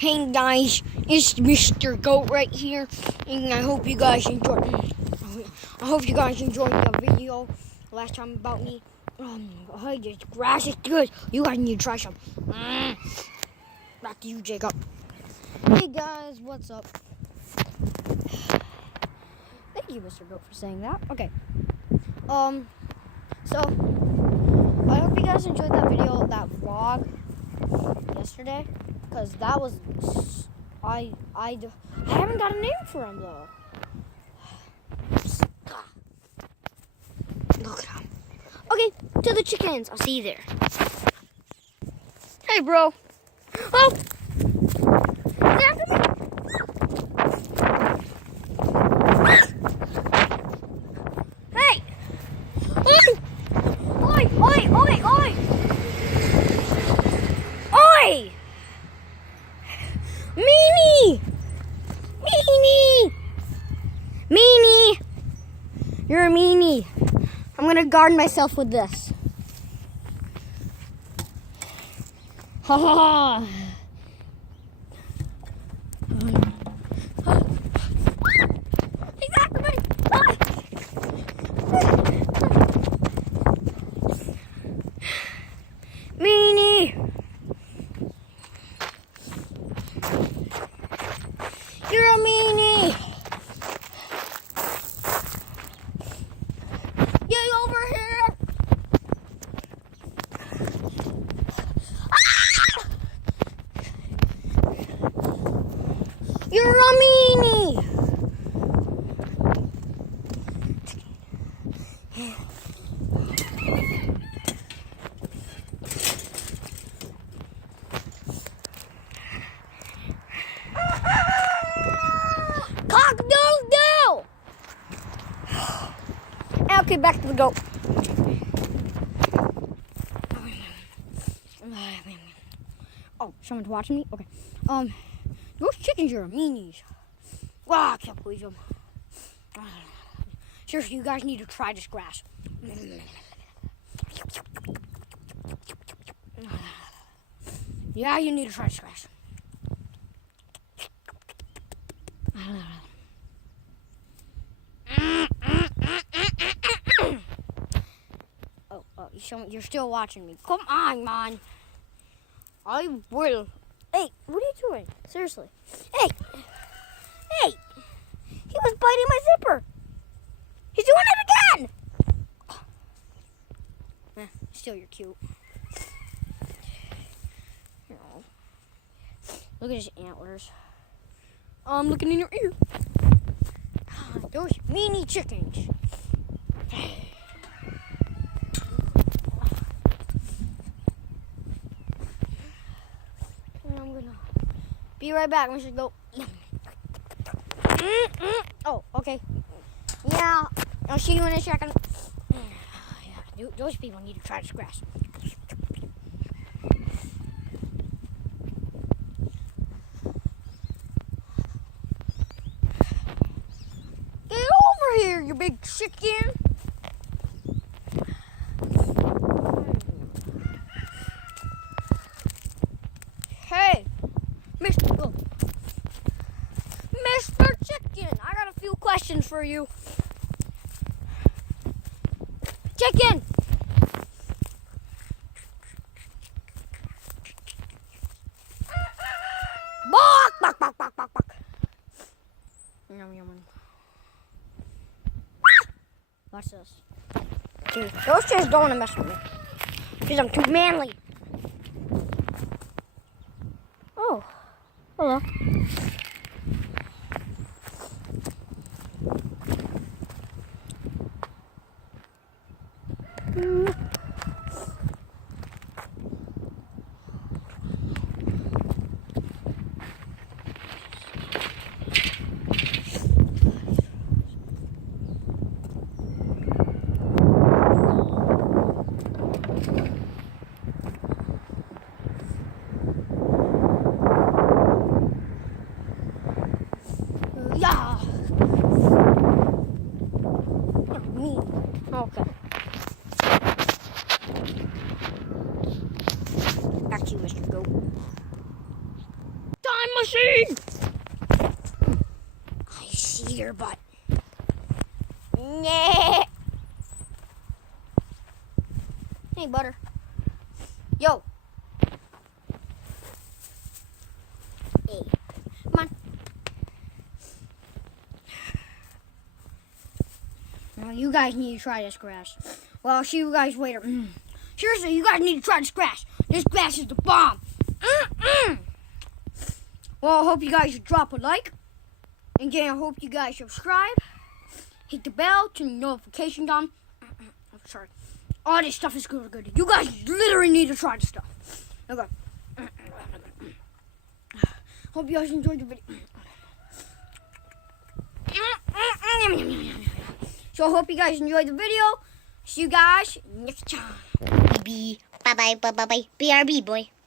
Hey guys, it's Mr. Goat right here, and I hope you guys enjoyed. I hope you guys enjoyed the video last time about me. Hey, this grass is good. You guys need to try some. Back to you, Jacob. Hey guys, what's up? Thank you, Mr. Goat, for saying that. Okay. So I hope you guys enjoyed that video, that vlog yesterday, because that was I haven't got a name for him though. Look at him. Okay, to the chickens. I'll see you there. Hey, bro. Oh, is it after me? Hey! Oi! Oi! Oi! Oi! Oi! Meanie! Meanie! Meanie! You're a meanie. I'm gonna guard myself with this. Ha ha ha! Exactly! Meanie! You're a meanie! Get over here! Ah! You're a meanie! Cock-doodle-doo! Okay, back to the goat. Oh, someone's watching me? Okay. Those chickens are meanies. Wow, I can't believe them. Seriously, you guys need to try this grass. Yeah, you need to try this grass. You're still watching me. Come on, man. I will. Hey, what are you doing? Seriously. Hey. Hey. He was biting my zipper. He's doing it again. Still, you're cute. Oh. Look at his antlers. I'm looking in your ear. Those meanie chickens. I'm gonna be right back. We should go. Oh, okay. Yeah, I'll see you in a second. Yeah, those people need to try this grass. Get over here, you big chicken. Hey, Mr. Chicken, I got a few questions for you. Chicken! Bark, bark, bark, bark, bark, bark. Yum, yum. Watch this. Dude, those chairs don't want to mess with me. Because I'm too manly. Oh, hello. machine! I see your butt. Nah. Hey, butter. Yo. Hey. Come on. Well, you guys need to try this grass. Well, I'll see you guys later. Seriously, you guys need to try this grass. This grass is the bomb. Well, I hope you guys drop a like. And again, I hope you guys subscribe. Hit the bell, turn the notifications on. I'm sorry. All this stuff is good. You guys literally need to try this stuff. Okay. Hope you guys enjoyed the video. So I hope you guys enjoyed the video. See you guys next time. Bye bye. BRB boy.